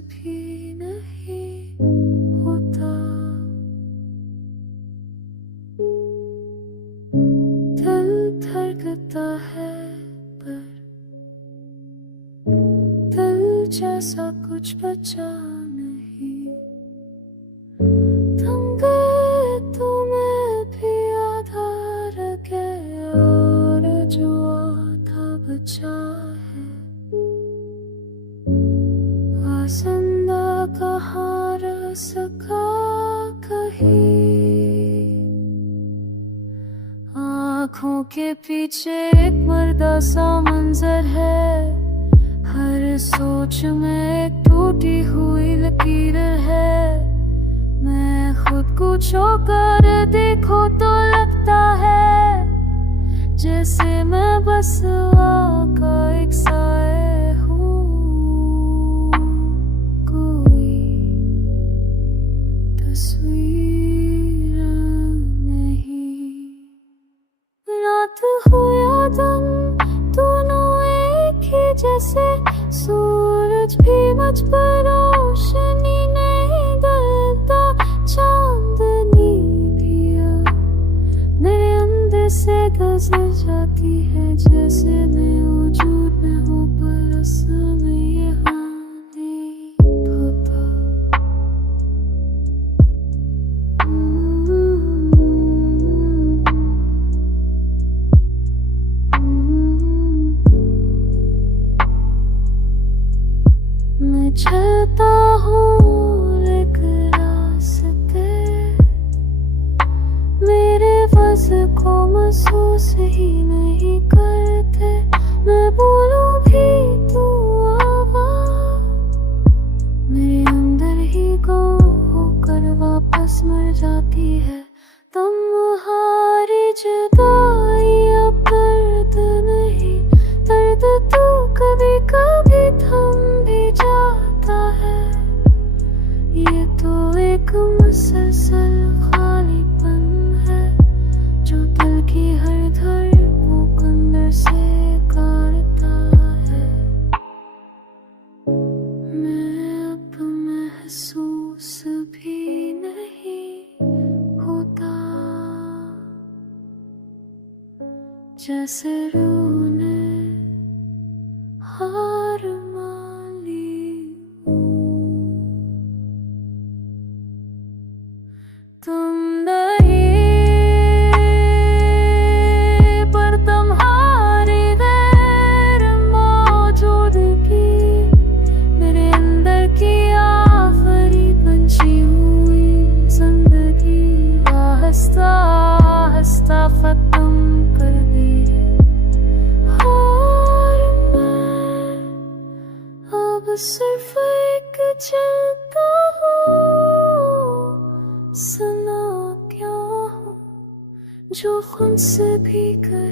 भी नहीं होता। दिल धड़कता है पर दिल जैसा कुछ बचा नहीं। थम गए तो मैं भी आधा रह गया और जो आधा बचा है जिंदा कहाँ रह सका कहीं। आँखों के पीछे एक मर्दा सा मंजर है, हर सोच में एक टूटी हुई लकीर है। मैं खुद को छूकर देखो तो लगता है जैसे मैं बस का एक साए हूँ। तस्वीर नहीं, रात हो या दिन दोनों एक ही जैसे। सूरज भी मुझ पर रोशनी नहीं डालता, चांदनी भी मेरे अंदर से गुजर जाती है जैसे मैं वजूद में हूँ पर असल में यहाँ नहीं होता। मैं चलता हूँ लेकर रास्ते, मेरे वज़्न को महसूस ही नहीं करते। मैं बोलूं भी तो आवाज़ मेरे अंदर ही गुम होकर वापस मर जाती है। तुम्हारी जुदाई अब दर्द नहीं, दर्द तो कभी कभी थम भी जाता है। ये तो एक मुसलसल खालीपन है जो दिल की हर धड़कन को अंदर से काटता है। मैं अब महसूस भी नहीं होता जैसे रूह ने हार मान ली हूँ। तुम नहीं पर तुम्हारी गैर मौजूदगी मेरे अंदर की आखिरी बची हुई जिंदगी आहिस्ता आहिस्ता खत्म कर दी है। और मैं अब सिर्फ एक चलता हूँ, सुनो क्यों हूँ जो खुद से भी कर